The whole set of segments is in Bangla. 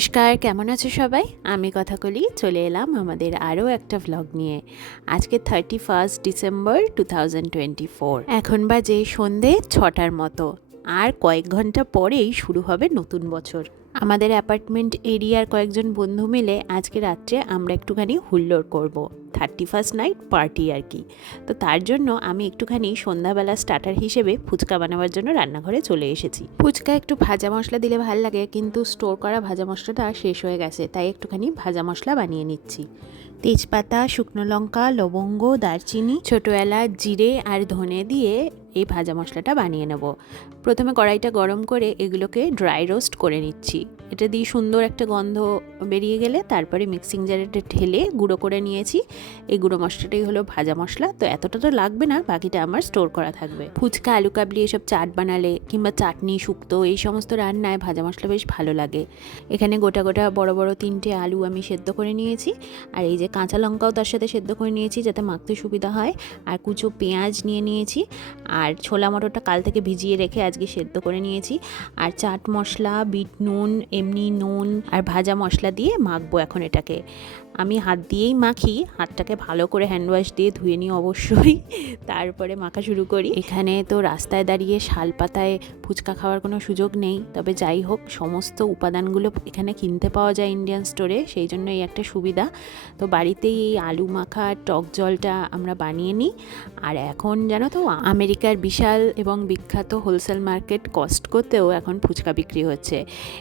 নমস্কার, কেমন আছো সবাই? আমি কথাকলি চলে এলাম আমাদের আরও একটা ভ্লগ নিয়ে। আজকে 31 ডিসেম্বর 2024। এখন বাজে সন্ধে 6টার মতো, আর কয়েক ঘন্টা পরেই শুরু হবে নতুন বছর। আমাদের অ্যাপার্টমেন্ট এরিয়ার কয়েকজন বন্ধু মিলে আজকে রাত্রে আমরা একটুখানি হুল্লোড় করব। 31st নাইট পার্টি আর কি। তো তার জন্য আমি একটুখানি সন্ধ্যাবেলা স্টার্টার হিসেবে ফুচকা বানাবার জন্য রান্নাঘরে চলে এসেছি। ফুচকা একটু ভাজা মশলা দিলে ভালো লাগে, কিন্তু স্টোর করা ভাজা মশলাটা শেষ হয়ে গেছে, তাই একটুখানি ভাজা মশলা বানিয়ে নিচ্ছি। তেজপাতা, শুকনো লঙ্কা, লবঙ্গ, দারচিনি, ছোটো এলাচ, জিরে আর ধনে দিয়ে এই ভাজা মশলাটা বানিয়ে নেব। প্রথমে কড়াইটা গরম করে এগুলোকে ড্রাই রোস্ট করে নিচ্ছি। এটা দিয়ে সুন্দর একটা গন্ধ বেরিয়ে গেলে তারপরে মিক্সিং জারে ঢেলে গুঁড়ো করে নিয়েছি। এই গুঁড়ো মশলাটাই হলো ভাজা মশলা। তো এতটা তো লাগবে না, বাকিটা আমার স্টোর করা থাকবে। ফুচকা, আলু কাবলি এসব চাট বানালে কিংবা চাটনি, শুক্তো এই সমস্ত রান্নায় ভাজা মশলা বেশ ভালো লাগে। এখানে গোটা গোটা বড় বড় 3টে আলু আমি সেদ্ধ করে নিয়েছি, আর এই যে কাঁচা লঙ্কাও তার সাথে সেদ্ধ করে নিয়েছি যাতে মাখতে সুবিধা হয়, আর কুচো পেঁয়াজ নিয়ে নিয়েছি, আর ছোলা মটরটা কাল থেকে ভিজিয়ে রেখে আজকে সেদ্ধ করে নিয়েছি, আর চাট মশলা, বিট নুন, এমনি নুন আর ভাজা মশলা দিয়ে মাখবো এখন এটাকে। আমি হাত দিয়েই মাখি, হাতটাকে ভালো করে হ্যান্ড ওয়াশ দিয়ে ধুয়ে নিই অবশ্যই, তারপরে মাখা শুরু করি। এখানে তো রাস্তায় দাঁড়িয়ে শাল পাতায় ফুচকা খাওয়ার কোনো সুযোগ নেই, তবে যাই হোক সমস্ত উপাদানগুলো এখানে কিনতে পাওয়া যায় ইন্ডিয়ান স্টোরে, সেই জন্য এই একটা সুবিধা। তো বাড়িতেই এই আলু মাখা টক জলটা আমরা বানিয়ে নিই। আর এখন জানো তো আমেরিকার বিশাল এবং বিখ্যাত হোলসেল মার্কেট কস্টকোতেও এখন ফুচকা বিক্রি হচ্ছে,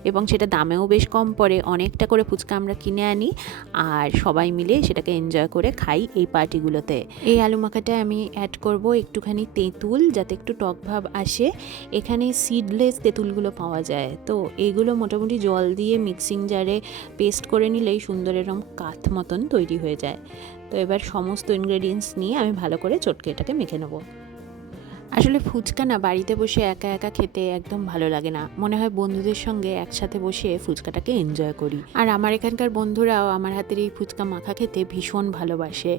এবং সেটা দামেও বেশ কম পড়ে। অনেকটা করে ফুচকা আমরা কিনে আনি আর সবাই মিলে সেটাকে এনজয় করে খাই এই পার্টিগুলোতে। এই আলু মাখাটা আমি অ্যাড করব একটুখানি তেঁতুল, যাতে একটু টক ভাব আসে। এখানে সিডলেস তেঁতুলগুলো পাওয়া যায়, তো এইগুলো মোটামুটি জল দিয়ে মিক্সিং জারে পেস্ট করে নিলেই সুন্দর এরকম কাঠ মতন তৈরি হয়ে যায়। তো এবার সমস্ত ইনগ্রেডিয়েন্টস নিয়ে আমি ভালো করে চটকে এটাকে মেখে নেব। আসলে ফুচকা না বাড়িতে বসে একা একা খেতে একদম ভালো লাগে না, মনে হয় বন্ধুদের সঙ্গে একসাথে বসে ফুচকাটাকে এনজয় করি। আর আমার এখানকার বন্ধুরাও আমার হাতের এই ফুচকা মাখা খেতে ভীষণ ভালোবাসে,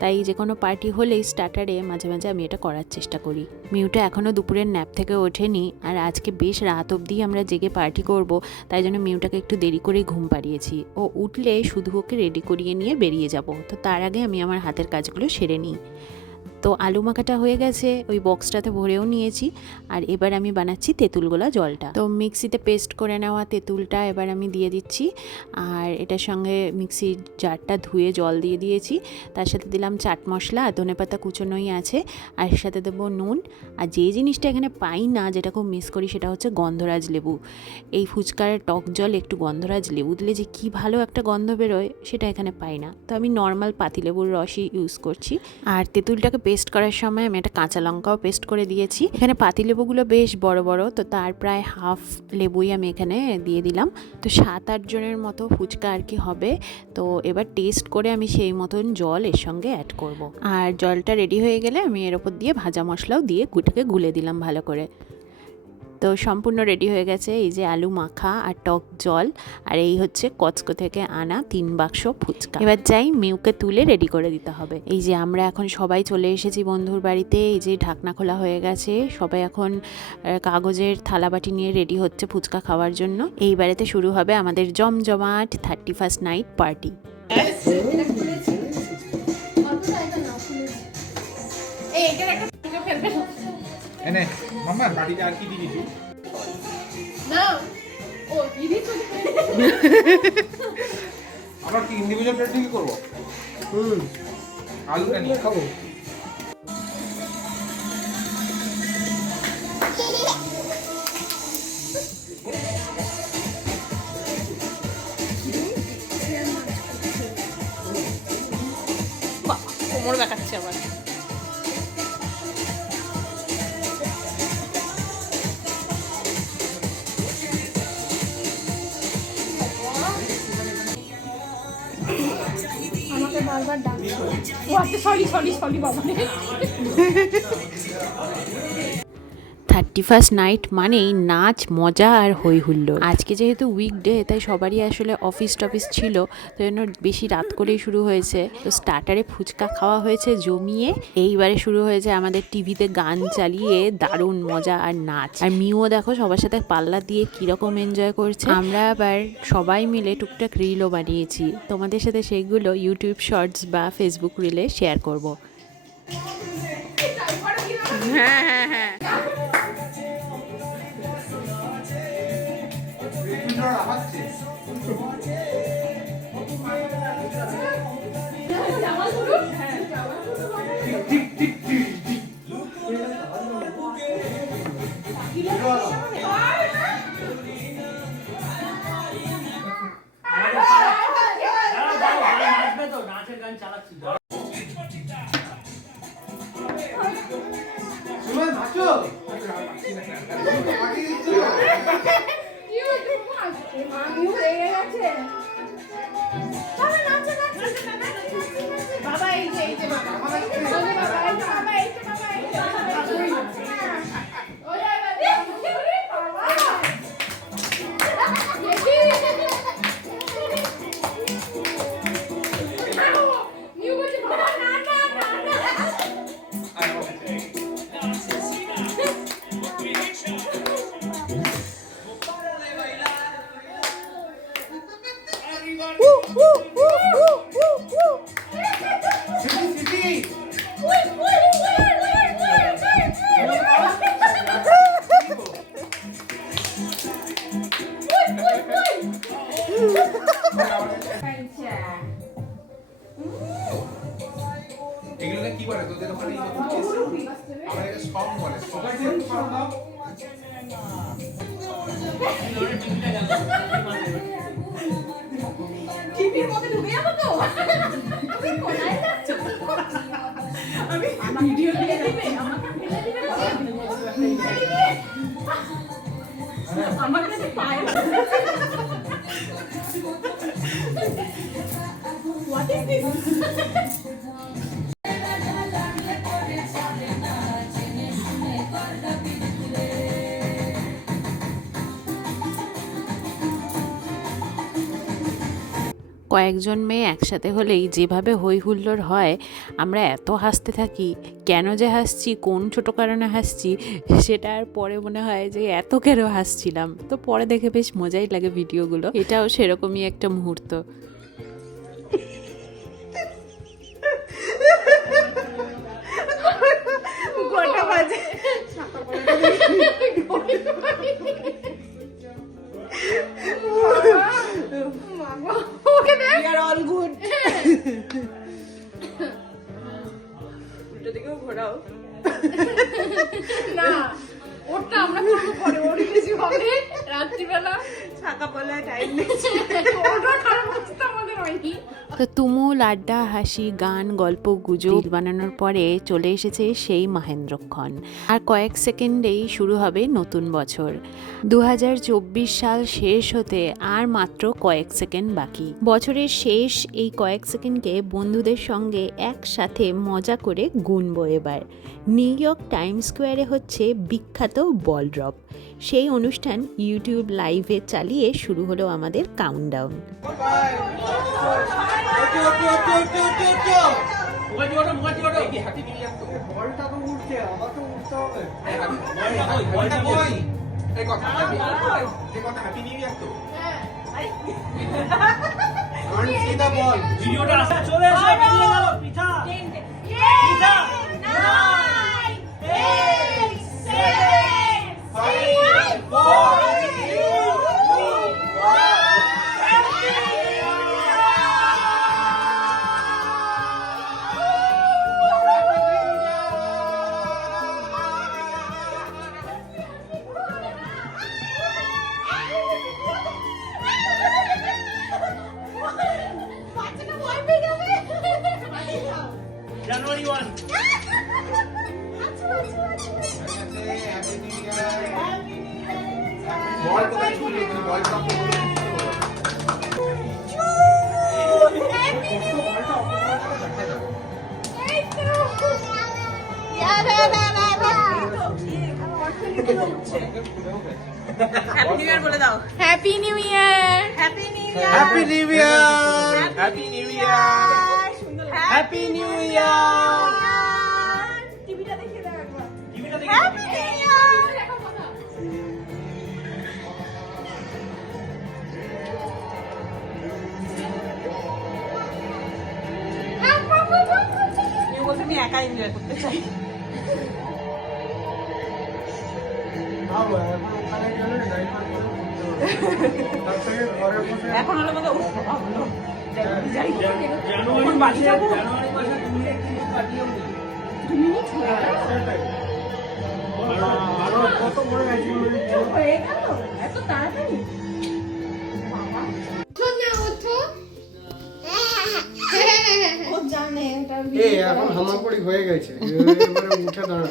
তাই যে কোনো পার্টি হলেই স্টার্টারে মাঝে মাঝে আমি এটা করার চেষ্টা করি। মিউটা এখনও দুপুরের ন্যাপ থেকে ওঠেনি, আর আজকে বেশ রাত অবধি আমরা জেগে পার্টি করব, তাই জন্য মিউটাকে একটু দেরি করেই ঘুম পাড়িয়েছি। ও উঠলে শুধু ওকে রেডি করিয়ে নিয়ে বেরিয়ে যাব, তো তার আগে আমি আমার হাতের কাজগুলো সেরে নিই। তো আলু মাখাটা হয়ে গেছে, ওই বক্সটাতে ভরেও নিয়েছি, আর এবার আমি বানাচ্ছি তেঁতুলগোলা জলটা। তো মিক্সিতে পেস্ট করে নেওয়া তেঁতুলটা এবার আমি দিয়ে দিচ্ছি, আর এটার সঙ্গে মিক্সির জারটা ধুয়ে জল দিয়ে দিয়েছি। তার সাথে দিলাম চাট মশলা, ধনেপাতা কুচোনোই আছে, আর এর সাথে দেবো নুন। আর যে জিনিসটা এখানে পাই না, যেটা খুব মিস করি, সেটা হচ্ছে গন্ধরাজ লেবু। এই ফুচকার টক জল একটু গন্ধরাজ লেবু দিলে যে কী ভালো একটা গন্ধ বেরোয়, সেটা এখানে পাই না। তো আমি নর্মাল পাতিলেবুর রসই ইউজ করছি। আর তেঁতুলটাকে পেস্ট করার সময় আমি একটা কাঁচা লঙ্কাও পেস্ট করে দিয়েছি। এখানে পাতিলেবুগুলো বেশ বড় বড়, তো তার প্রায় হাফ লেবুই আমি এখানে দিয়ে দিলাম। তো 7-8 জনের মতো ফুচকা আর কি হবে। তো এবার টেস্ট করে আমি সেই মতন জল এর সঙ্গে অ্যাড করব। আর জলটা রেডি হয়ে গেলে আমি এর ওপর দিয়ে ভাজা মশলাও দিয়ে গুটাকে গুলে দিলাম ভালো করে। তো সম্পূর্ণ রেডি হয়ে গেছে এই যে আলু মাখা আর টক জল, আর এই হচ্ছে কচকো থেকে আনা 3 বাক্স ফুচকা। এবার যাই মিউকে তুলে রেডি করে দিতে হবে। এই যে আমরা এখন সবাই চলে এসেছি বন্ধুর বাড়িতে, এই যে ঢাকনা খোলা হয়ে গেছে, সবাই এখন কাগজের থালাবাটি নিয়ে রেডি হচ্ছে ফুচকা খাওয়ার জন্য। এই বাড়িতে শুরু হবে আমাদের জমজমাট 31st নাইট পার্টি। এনে মাম্মা বাড়িতে আর কি দিবি না ও দিদি তো আবার কি ইন্ডিভিজুয়াল প্লেট কি করব আলুটা নিয়ে খাবো কোমর দেখাচ্ছে আবার। আমাকে বারবার ডাকছে, ও আচ্ছা সরি বাবা। 31st নাইট মানেই নাচ, মজা আর হই হুল্লোড়। আজকে যেহেতু উইকডে, তাই সবারই আসলে অফিস টফিস ছিল, তো জন্য বেশি রাত করেই শুরু হয়েছে। তো স্টার্টারে ফুচকা খাওয়া হয়েছে জমিয়ে। এইবারে শুরু হয়েছে আমাদের টিভিতে গান চালিয়ে দারুণ মজা আর নাচ। আর মিও দেখো সবার সাথে পাল্লা দিয়ে কিরকম এনজয় করছে। আমরা আবার সবাই মিলে টুকটাক রিলও বানিয়েছি, তোমাদের সাথে সেগুলো ইউটিউব শর্টস বা ফেসবুক রিলে শেয়ার করব। হ্যাঁ হ্যাঁ হ্যাঁ এগুলোকে কি বলে তোদের ওখানে? আমাদের স্টক বলে। সবাই একটু পারো দাও। টিভির মধ্যে ঢুকে যাবো তো? তুমি কোনায় যাচ্ছ? আমি ভিডিও দিয়ে দিবে, আমাকে ফেলে দিবে আমার কাছে পায়। What is this? কয়েকজন মেয়ে একসাথে হলেই যেভাবে হই হুল্লোড় হয়, আমরা এত হাসতে থাকি। কেন যে হাসছি, কোন ছোট কারণে হাসছি, সেটা আর পরে মনে হয় যে এত কেন হাসছিলাম। তো পরে দেখে বেশ মজাই লাগে ভিডিওগুলো। এটাও সেরকমই একটা মুহূর্ত। কটা বাজে? ওকে দেখ, we are all good. উল্টো দিকেও ঘোরাও না, ওটা আমরা করবো পরে, ওর বেশি হবে রাত্রিবেলা ছাকা পাল্লায় টাইম নিচ্ছে, ওটা খারাপ অবস্থা আমাদের হয়নি। তো তুমুল আড্ডা, হাসি, গান, গল্প, গুজব বানানোর পরে চলে এসেছে সেই মহেন্দ্রক্ষণ। আর কয়েক সেকেন্ডেই শুরু হবে নতুন বছর। 2024 সাল শেষ হতে আর মাত্র কয়েক সেকেন্ড বাকি। বছরের শেষ এই কয়েক সেকেন্ডকে বন্ধুদের সঙ্গে একসাথে মজা করে গুনবো এবার। নিউ ইয়র্ক টাইমস স্কোয়ারে হচ্ছে বিখ্যাত বল ড্রপ। সেই অনুষ্ঠান ইউটিউব লাইভে চালিয়ে শুরু হলো আমাদের কাউন্টডাউন। January 1. বল কোথায় ছুড়ে দিলি? Ball cup Yeah. Happy new year বলে দাও। Happy new year. Happy new year. Happy new year, happy new year, happy new year. টিভিটা দেখিয়ে দাও একবার। টিভিটা হ্যাপি নিউ ইয়ার। তুমি বলতে আমি একা এনজয় করতে চাই। এখন হলো মতো যাই এখন বাড়ি যাবো। হয়ে গেল এত তাড়াতাড়ি? ও জানে এটা এই এখন হামাগুড়ি হয়ে গেছে, এবারে উঠে দাঁড়া।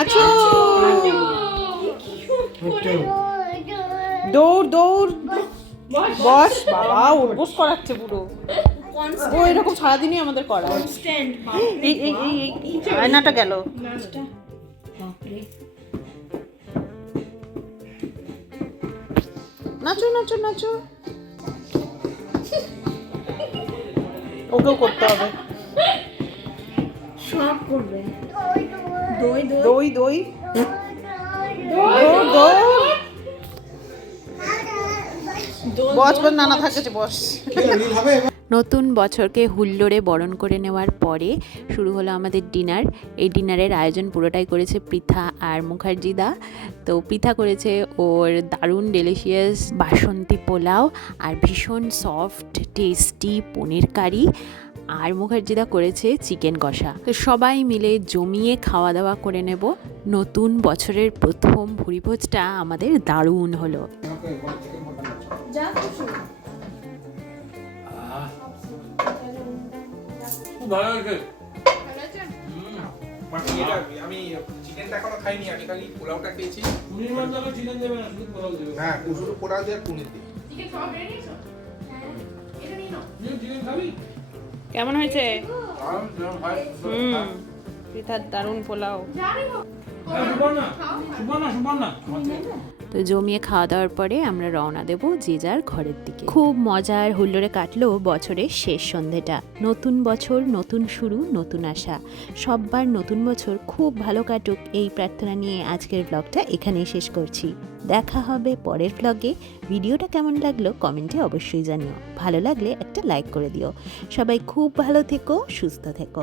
আছো উঠতে দৌড় দৌড় বস। বাবা উঠবোস করাচ্ছে পুরো। ও এরকম সারাদিনই আমাদের করা। এই এই এই এই আয়নাটা গেল। নাচো নাচো নাচো। ওকেও করতে হবে। সব করবে। দই দই দৌড় দৌড়। বস বস নানা থাকেছে বস। নতুন বছরকে হুল্লোড়ে বরণ করে নেওয়ার পরে শুরু হলো আমাদের ডিনার। এই ডিনারের আয়োজন পুরোটাই করেছে পৃথা আর মুখার্জিদা। তো পৃথা করেছে ওর দারুণ ডেলিশিয়াস বাসন্তী পোলাও আর ভীষণ সফট টেস্টি পনির কারি, আর মুখার্জিদা করেছে চিকেন কষা। তো সবাই মিলে জমিয়ে খাওয়া দাওয়া করে নেব। নতুন বছরের প্রথম ভুরিভোজটা আমাদের দারুণ হলো। যা খুশি। খুব ভালো হয়েছে। ভালো আছে? আমি চিকেনটা এখনো খাইনি, আমি খালি পোলাওটা খেয়েছি। পনির মাঞ্জালে চিকেন দেবে না, শুধু পোলাও দেবে। হ্যাঁ, শুধু পোলাও দিয়ে আর পনির দিয়ে। চিকেন সব রেডি নিয়েছো? এটা নিয়ে নাও। তুই চিকেন খাবি? কেমন হয়েছে? হুম। পৃথার দারুণ পোলাও। জানি গো। হ্যাঁ, সুবর্ণা, সুবর্ণা, সুবর্ণা। তো জমিয়ে খাওয়া দাওয়ার পরে আমরা রওনা দেব যে যার ঘরের দিকে। খুব মজার হুল্লোড়ে কাটলো বছরের শেষ সন্ধেটা। নতুন বছর, নতুন শুরু, নতুন আশা। সব্বার নতুন বছর খুব ভালো কাটুক এই প্রার্থনা নিয়ে আজকের ব্লগটা এখানেই শেষ করছি। দেখা হবে পরের ব্লগে। ভিডিওটা কেমন লাগলো কমেন্টে অবশ্যই জানিও। ভালো লাগলে একটা লাইক করে দিও। সবাই খুব ভালো থেকো, সুস্থ থেকো।